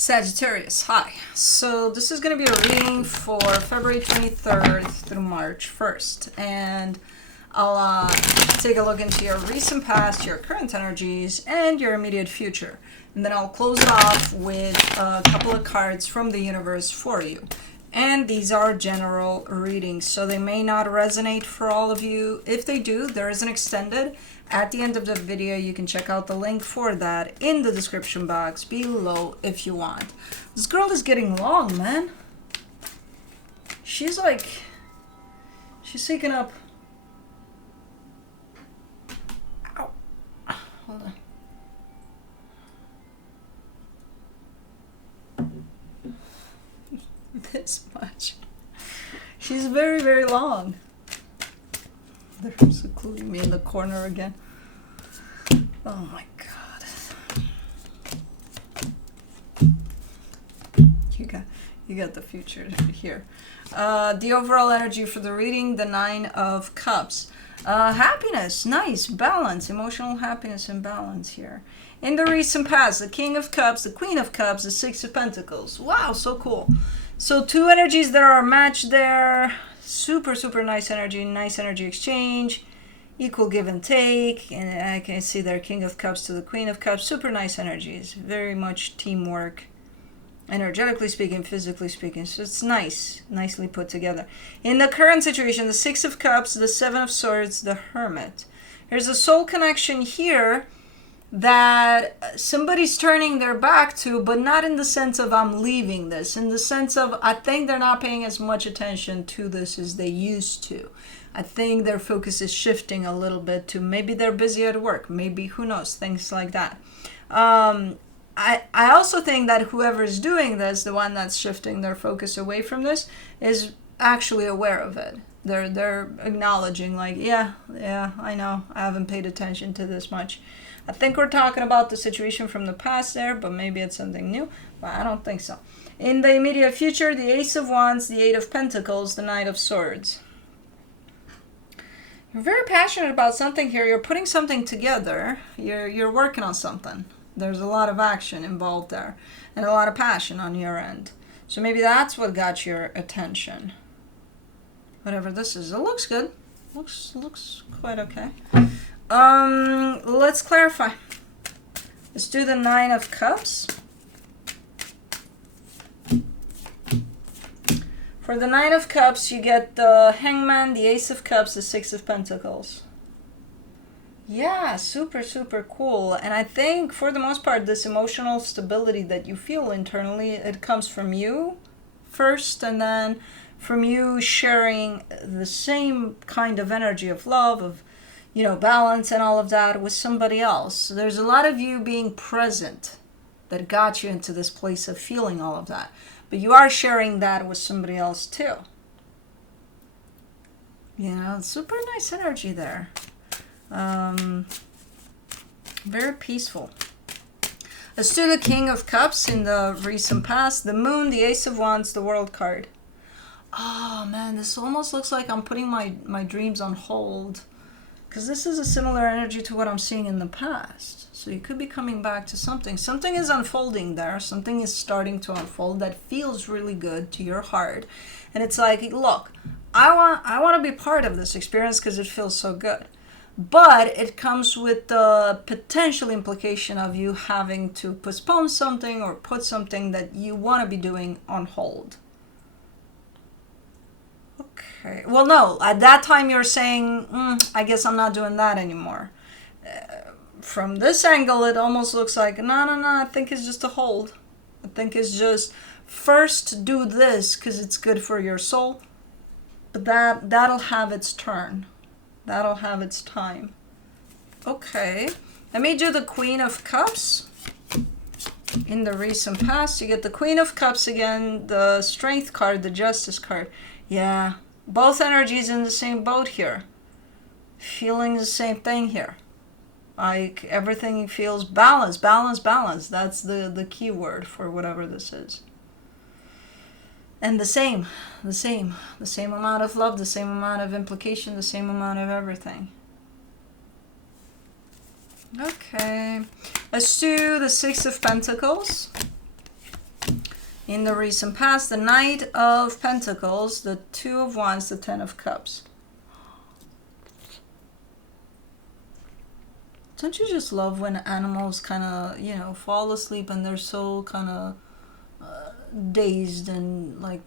Sagittarius, hi. So this is going to be a reading for February 23rd through March 1st. And I'll take a look into your recent past, your current energies, and your immediate future. And then I'll close it off with a couple of cards from the universe for you. And these are general readings, so they may not resonate for all of you. If they do, there is an extended. At the end of the video, you can check out the link for that in the description box below if you want. This girl is getting long, man. She's taking up... Ow. Hold on. This much. She's very, very long. They're secluding me in the corner again. Oh my god. You got the future here. The overall energy for the reading, the 9 of Cups. Happiness, nice, balance, emotional happiness and balance here. In the recent past, the King of Cups, the Queen of Cups, the 6 of Pentacles. Wow, so cool. So two energies that are matched there. Super, super nice energy exchange. Equal give and take. And I can see there King of Cups to the Queen of Cups. Super nice energies. Very much teamwork. Energetically speaking, physically speaking. So it's nice. Nicely put together. In the current situation, the 6 of Cups, the 7 of Swords, the Hermit. There's a soul connection here that somebody's turning their back to, but not in the sense of I'm leaving this, in the sense of I think they're not paying as much attention to this as they used to. I think their focus is shifting a little bit to maybe they're busy at work, maybe, who knows, things like that. I also think that whoever's doing this, the one that's shifting their focus away from this, is actually aware of it. They're acknowledging, like, yeah, I know, I haven't paid attention to this much. I think we're talking about the situation from the past there, but maybe it's something new, but I don't think so. In the immediate future, the Ace of Wands, the 8 of Pentacles, the Knight of Swords. You're very passionate about something here. You're putting something together. You're working on something. There's a lot of action involved there and a lot of passion on your end. So maybe that's what got your attention. Whatever this is. It looks good. Looks quite okay. Let's clarify. Let's do the 9 of Cups. For the 9 of Cups, you get the Hangman, the Ace of Cups, the 6 of Pentacles. Yeah, super, super cool. And I think, for the most part, this emotional stability that you feel internally, it comes from you first, and then from you sharing the same kind of energy of love, of, you know, balance and all of that with somebody else. So there's a lot of you being present that got you into this place of feeling all of that. But you are sharing that with somebody else too. You know, super nice energy there. Very peaceful. Let's do the King of Cups in the recent past. The Moon, the Ace of Wands, the World card. Oh man, this almost looks like I'm putting my dreams on hold. Because this is a similar energy to what I'm seeing in the past. So you could be coming back to something. Something is unfolding there. Something is starting to unfold that feels really good to your heart. And it's like, look, I want to be part of this experience because it feels so good. But it comes with the potential implication of you having to postpone something or put something that you want to be doing on hold. Okay. Well, no, at that time you're saying, I guess I'm not doing that anymore. From this angle, it almost looks like, no, I think it's just a hold. I think it's just, first do this because it's good for your soul. But that'll have its turn. That'll have its time. Okay. Let me do the Queen of Cups. In the recent past, you get the Queen of Cups again, the Strength card, the Justice card. Yeah, both energies in the same boat here. Feeling the same thing here. Like everything feels balanced, balance. That's the key word for whatever this is. And the same amount of love, the same amount of implication, the same amount of everything. Okay, let's do the Six of Pentacles. In the recent past, the Knight of Pentacles, the Two of Wands, the Ten of Cups. Don't you just love when animals kind of, you know, fall asleep and they're so kind of dazed and like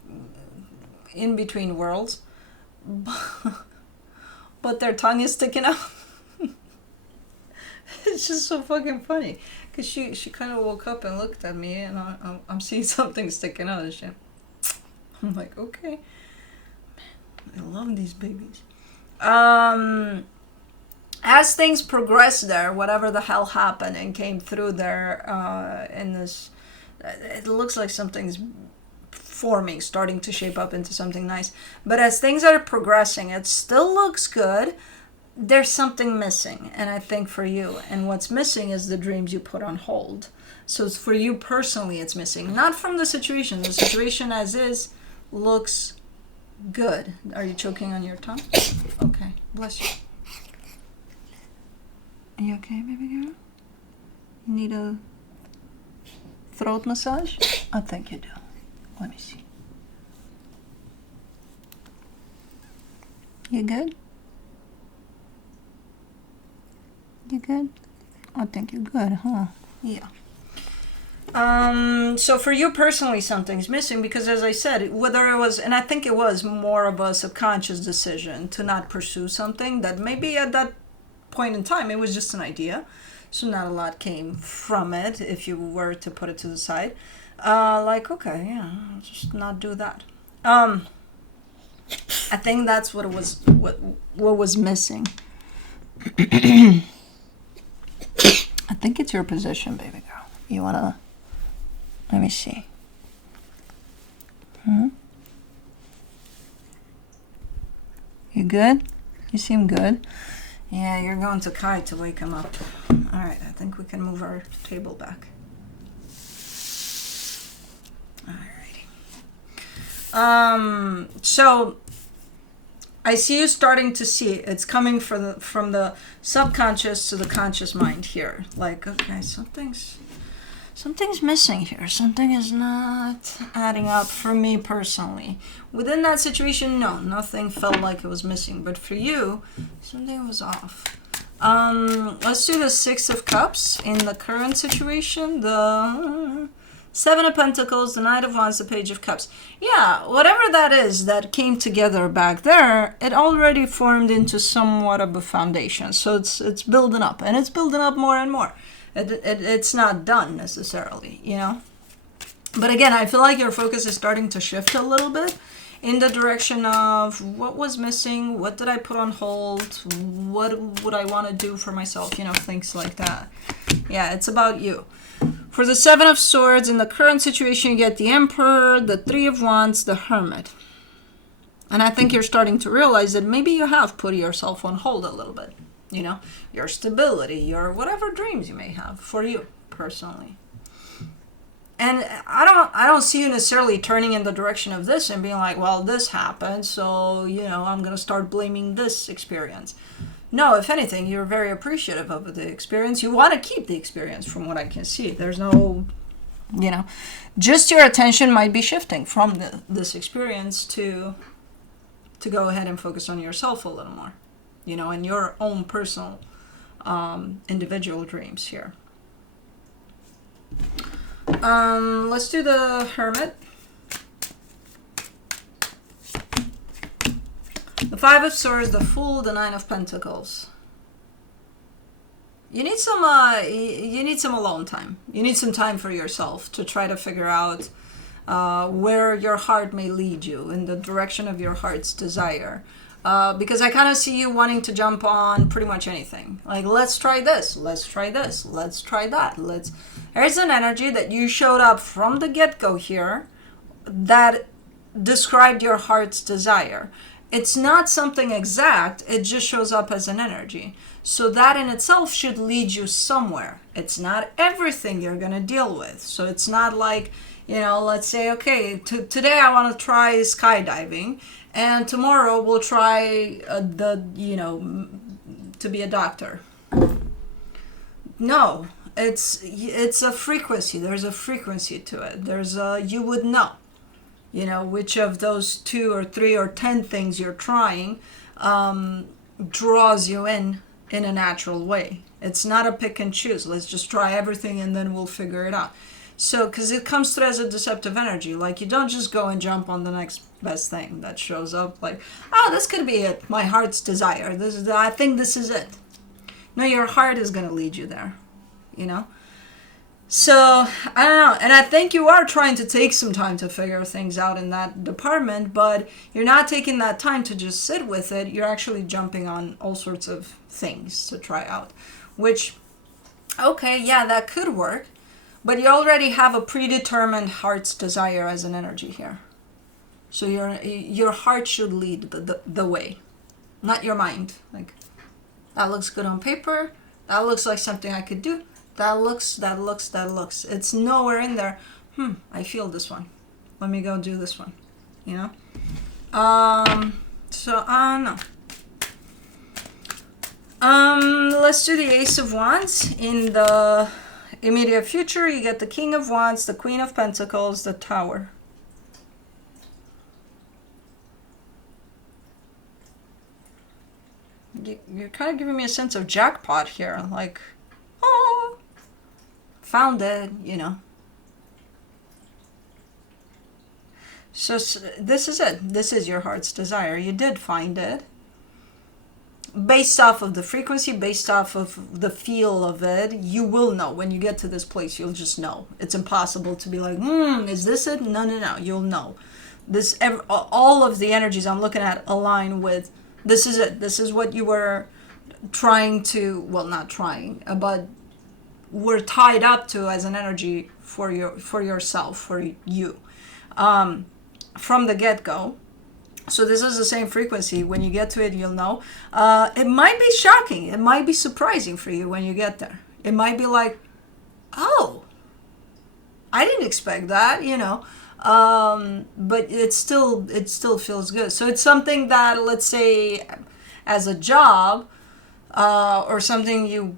in between worlds, but their tongue is sticking out? It's just so fucking funny because she kind of woke up and looked at me, and I'm seeing something sticking out and shit. I'm like, okay, man, I love these babies. As things progress there, whatever the hell happened and came through there in this, it looks like something's forming, starting to shape up into something nice. But as things are progressing, it still looks good. There's something missing, and I think for you, and what's missing is the dreams you put on hold. So it's for you personally, it's missing, not from the situation. The situation as is looks good. Are you choking on your tongue? Okay, bless you. Are you okay, baby girl? You need a throat massage? I think you do. Let me see. You good? You good? I think you're good, huh? Yeah. So for you personally, something's missing because, as I said, whether it was, and I think it was more of a subconscious decision to not pursue something that maybe at that point in time it was just an idea, so not a lot came from it if you were to put it to the side. Like, okay, yeah, I'll just not do that. I think that's what it was, what was missing. I think it's your position, baby girl. You wanna, let me see. You good? You seem good. Yeah, you're going to Kai to wake him up. All right, I think we can move our table back. Alrighty. So I see you starting to see it. It's coming from the subconscious to the conscious mind here. Like, okay, something's missing here. Something is not adding up for me personally. Within that situation, no, nothing felt like it was missing. But for you, something was off. Let's do the Six of Cups in the current situation. The Seven of Pentacles, the Knight of Wands, the Page of Cups. Yeah, whatever that is that came together back there, it already formed into somewhat of a foundation. So it's building up, and it's building up more and more. It's not done necessarily, you know. But again, I feel like your focus is starting to shift a little bit in the direction of what was missing, what did I put on hold, what would I want to do for myself, you know, things like that. Yeah, it's about you. For the Seven of Swords, in the current situation, you get the Emperor, the Three of Wands, the Hermit. And I think you're starting to realize that maybe you have put yourself on hold a little bit. You know, your stability, your whatever dreams you may have for you personally. And I don't see you necessarily turning in the direction of this and being like, well, this happened, so, you know, I'm going to start blaming this experience. No, if anything, you're very appreciative of the experience. You want to keep the experience from what I can see. There's no, you know, just your attention might be shifting from this experience to go ahead and focus on yourself a little more, you know, and your own personal individual dreams here. Let's do the Hermit. The Five of Swords, the Fool, the Nine of Pentacles. You need some alone time. You need some time for yourself to try to figure out where your heart may lead you, in the direction of your heart's desire. Because I kind of see you wanting to jump on pretty much anything. Like, let's try this, let's try this, let's try that. There's an energy that you showed up from the get-go here that described your heart's desire. It's not something exact, it just shows up as an energy. So that in itself should lead you somewhere. It's not everything you're going to deal with. So it's not like, you know, let's say, okay, today I want to try skydiving, and tomorrow we'll try to be a doctor. No, it's a frequency. There's a frequency to it. There's a, you would know, you know, which of those 2 or 3 or 10 things you're trying draws you in a natural way. It's not a pick and choose. Let's just try everything and then we'll figure it out. So, because it comes through as a deceptive energy. Like, you don't just go and jump on the next best thing that shows up. Like, oh, this could be it. My heart's desire. This is, I think this is it. No, your heart is going to lead you there, you know? So, I don't know. And I think you are trying to take some time to figure things out in that department, but you're not taking that time to just sit with it. You're actually jumping on all sorts of things to try out, which, okay, yeah, that could work. But you already have a predetermined heart's desire as an energy here. So your heart should lead the way, not your mind. Like, that looks good on paper. That looks like something I could do. That looks. It's nowhere in there. I feel this one. Let me go do this one. You know? So, I don't know. Let's do the Ace of Wands. In the immediate future, you get the King of Wands, the Queen of Pentacles, the Tower. You're kind of giving me a sense of jackpot here. Like, oh, found it, you know. So this is it. This is your heart's desire. You did find it. Based off of the frequency, based off of the feel of it, you will know. When you get to this place, you'll just know. It's impossible to be like, is this it? No. You'll know. This, all of the energies I'm looking at align with, this is it. This is what you were trying to, well, not trying, but were tied up to as an energy for yourself, for you, from the get-go. So this is the same frequency. When you get to it, you'll know. It might be shocking. It might be surprising for you when you get there. It might be like, oh, I didn't expect that, you know. But it still feels good. So it's something that, let's say, as a job, or something you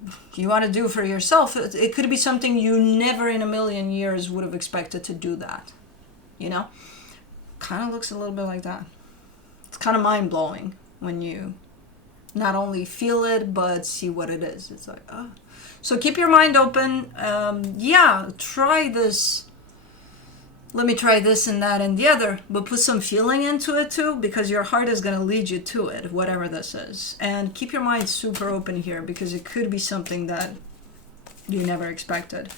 want to do for yourself, it could be something you never in a million years would have expected to do that, you know. Kind of looks a little bit like that. It's kind of mind-blowing when you not only feel it, but see what it is. It's like, oh. So keep your mind open. Yeah, try this. Let me try this and that and the other. But put some feeling into it too, because your heart is going to lead you to it, whatever this is. And keep your mind super open here, because it could be something that you never expected.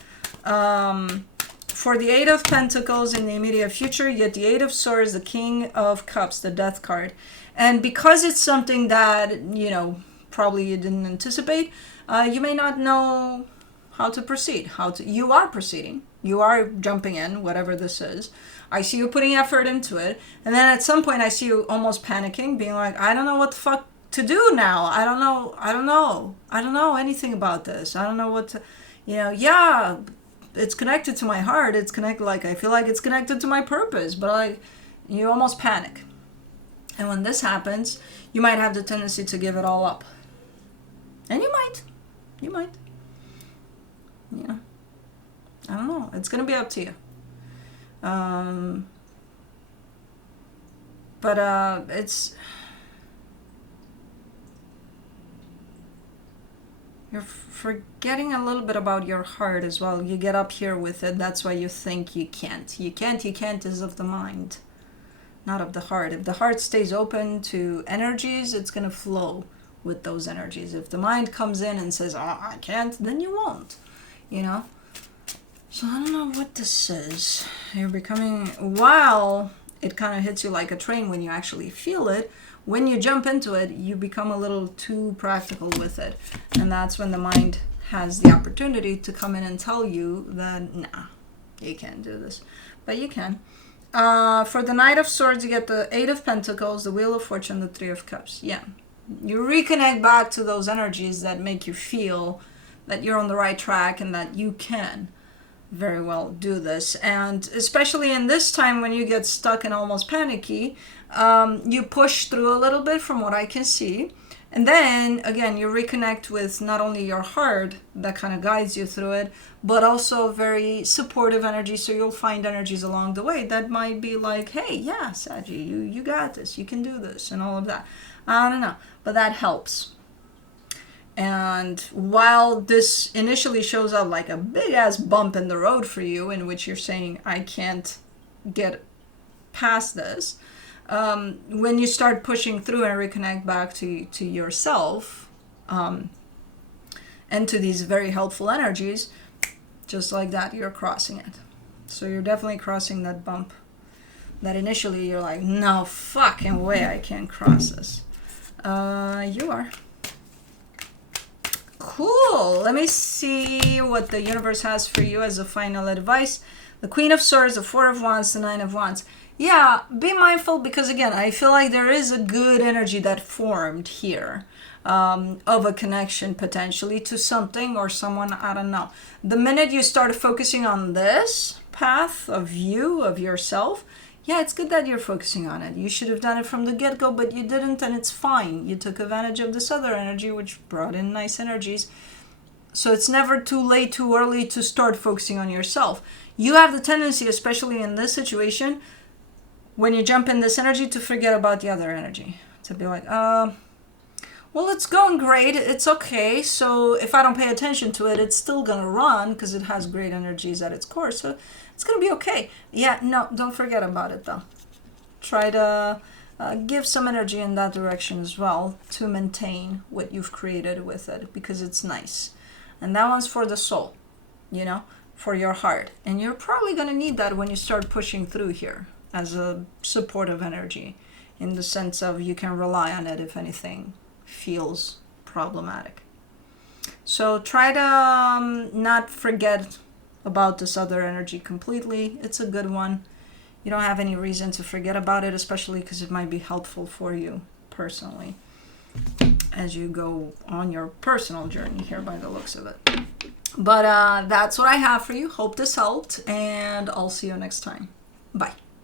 For the Eight of Pentacles in the immediate future, you get the Eight of Swords, the King of Cups, the Death card. And because it's something that, you know, probably you didn't anticipate, you may not know how to proceed. You are proceeding. You are jumping in, whatever this is. I see you putting effort into it. And then at some point I see you almost panicking, being like, I don't know what the fuck to do now. I don't know anything about this. I don't know what to, you know, yeah, it's connected to my heart. It's connected, like, I feel like it's connected to my purpose, but you almost panic. And when this happens, you might have the tendency to give it all up. And you might. Yeah. I don't know. It's going to be up to you. But it's, you're forgetting a little bit about your heart as well. You get up here with it. That's why you think you can't. You can't is of the mind, not of the heart. If the heart stays open to energies, it's going to flow with those energies. If the mind comes in and says, oh, I can't, then you won't, you know? So I don't know what this is. You're becoming, while it kind of hits you like a train when you actually feel it, when you jump into it, you become a little too practical with it. And that's when the mind has the opportunity to come in and tell you that, nah, you can't do this. But you can. For the Knight of Swords, you get the Eight of Pentacles, the Wheel of Fortune, the Three of Cups. Yeah. You reconnect back to those energies that make you feel that you're on the right track and that you can very well do this. And especially in this time when you get stuck and almost panicky, you push through a little bit from what I can see. And then again, you reconnect with not only your heart that kind of guides you through it, but also very supportive energy. So you'll find energies along the way that might be like, hey, yeah, Saggy, you got this, you can do this, and all of that. I don't know, but that helps. And while this initially shows up like a big ass bump in the road for you, in which you're saying, I can't get past this, when you start pushing through and reconnect back to yourself, and to these very helpful energies, just like that, you're crossing it. So you're definitely crossing that bump that initially you're like, no fucking way I can't cross this. You are. Cool. Let me see what the universe has for you as a final advice. The Queen of Swords, the Four of Wands, the Nine of Wands. Yeah, be mindful, because again, I feel like there is a good energy that formed here, of a connection potentially to something or someone, I don't know. The minute you start focusing on this path of you, of yourself, yeah, it's good that you're focusing on it. You should have done it from the get-go, but you didn't, and it's fine. You took advantage of this other energy, which brought in nice energies. So it's never too late, too early to start focusing on yourself. You have the tendency, especially in this situation, when you jump in this energy, to forget about the other energy. To be like, well, it's going great. It's okay. So if I don't pay attention to it, it's still going to run because it has great energies at its core. So it's going to be okay. Yeah, no, don't forget about it though. Try to give some energy in that direction as well to maintain what you've created with it, because it's nice. And that one's for the soul, you know, for your heart. And you're probably going to need that when you start pushing through here as a supportive energy, in the sense of you can rely on it if anything feels problematic. So try to not forget about this other energy completely. It's a good one. You don't have any reason to forget about it, especially because it might be helpful for you personally as you go on your personal journey here by the looks of it. But that's what I have for you. Hope this helped, and I'll see you next time. Bye.